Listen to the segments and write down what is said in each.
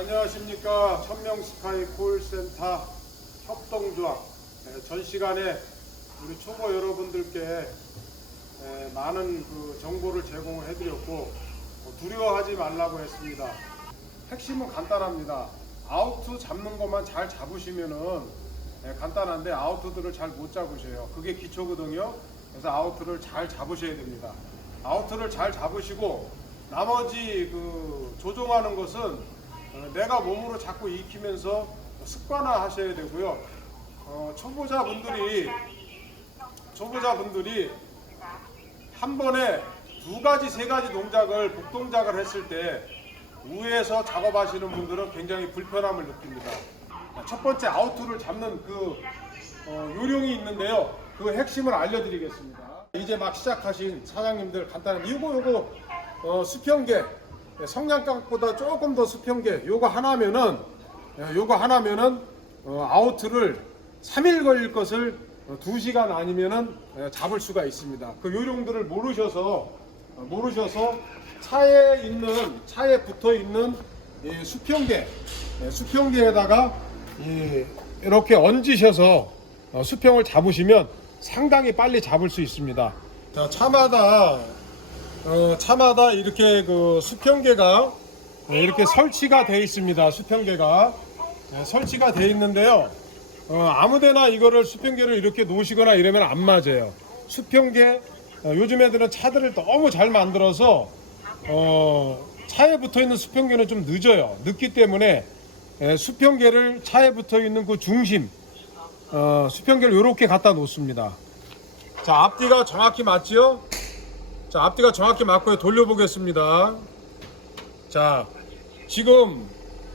안녕하십니까 천명스카이 콜센터 협동조합 네, 전 시간에 우리 초보 여러분들께 네, 많은 그 정보를 제공을 해드렸고 어, 두려워하지 말라고 했습니다. 핵심은 간단합니다. 아우트 잡는 것만 잘 잡으시면은 네, 간단한데 아우트들을 잘 못 잡으셔요. 그게 기초거든요. 그래서 아우트를 잘 잡으셔야 됩니다. 아우트를 잘 잡으시고 나머지 그 조종하는 것은 어, 내가 몸으로 자꾸 익히면서 습관화 하셔야 되고요. 어, 초보자분들이 초보자분들이 한 번에 두 가지 세 가지 동작을 복동작을 했을 때 위에서 작업하시는 분들은 굉장히 불편함을 느낍니다. 첫 번째 아우트를 잡는 그 어, 요령이 있는데요. 그 핵심을 알려드리겠습니다. 이제 막 시작하신 사장님들 간단한 이거 요거 어, 수평계 성냥각보다 조금 더 수평계 요거 하나면은 예, 요거 하나면은 어, 아우트를 3일 걸릴 것을 어, 2시간 아니면은 예, 잡을 수가 있습니다. 그 요령들을 모르셔서 어, 모르셔서 차에 있는 차에 붙어 있는 이 수평계 예, 수평계에다가 이 이렇게 얹으셔서 어, 수평을 잡으시면 상당히 빨리 잡을 수 있습니다. 자, 차마다 어, 차마다 이렇게 그 수평계가 어, 이렇게 설치가 되어 있습니다. 수평계가 네, 설치가 되어 있는데요. 어, 아무데나 이거를 수평계를 이렇게 놓으시거나 이러면 안 맞아요. 수평계 어, 요즘 애들은 차들을 너무 잘 만들어서 어, 차에 붙어 있는 수평계는 좀 늦어요. 늦기 때문에 예, 수평계를 차에 붙어 있는 그 중심 어, 수평계를 이렇게 갖다 놓습니다. 자 앞뒤가 정확히 맞지요? 자 앞뒤가 정확히 맞고요. 돌려보겠습니다. 자 지금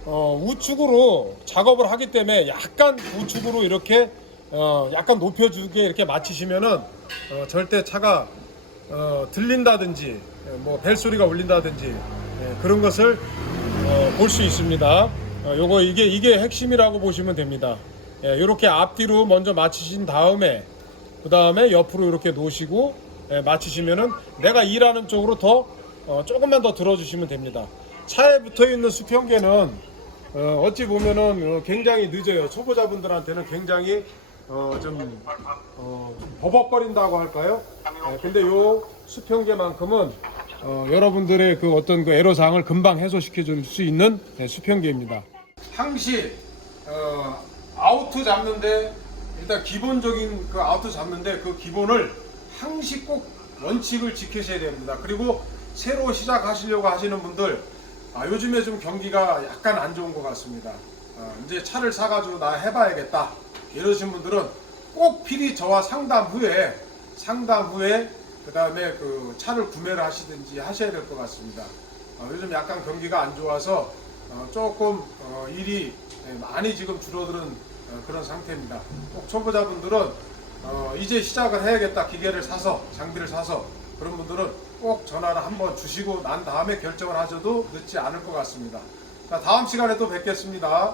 어, 우측으로 작업을 하기 때문에 약간 우측으로 이렇게 어, 약간 높여주게 이렇게 맞추시면은 어, 절대 차가 어, 들린다든지 예, 뭐 벨소리가 울린다든지 예, 그런 것을 어, 볼 수 있습니다. 어, 요거 이게 이게 핵심이라고 보시면 됩니다. 예, 이렇게 앞뒤로 먼저 맞추신 다음에 그 다음에 옆으로 이렇게 놓으시고 예, 맞추시면은 내가 일하는 쪽으로 더 어, 조금만 더 들어주시면 됩니다. 차에 붙어 있는 수평계는 어, 어찌 보면은 어, 굉장히 늦어요. 초보자분들한테는 굉장히 어, 좀 어, 좀 버벅거린다고 할까요? 예, 근데 요 수평계만큼은 어, 여러분들의 그 어떤 그 애로사항을 금방 해소시켜 줄 수 있는 네, 수평계입니다. 항시 어, 아우트 잡는데 일단 기본적인 그 아우트 잡는데 그 기본을 항시 꼭 원칙을 지키셔야 됩니다. 그리고 새로 시작하시려고 하시는 분들 아, 요즘에 좀 경기가 약간 안 좋은 것 같습니다. 어, 이제 차를 사가지고 나 해봐야겠다 이러신 분들은 꼭 필히 저와 상담 후에 상담 후에 그 다음에 그 차를 구매를 하시든지 하셔야 될 것 같습니다. 어, 요즘 약간 경기가 안 좋아서 어, 조금 어, 일이 예, 많이 지금 줄어드는 어, 그런 상태입니다. 꼭 초보자분들은 어, 이제 시작을 해야겠다 기계를 사서 장비를 사서 그런 분들은 꼭 전화를 한번 주시고 난 다음에 결정을 하셔도 늦지 않을 것 같습니다. 자, 다음 시간에 또 뵙겠습니다.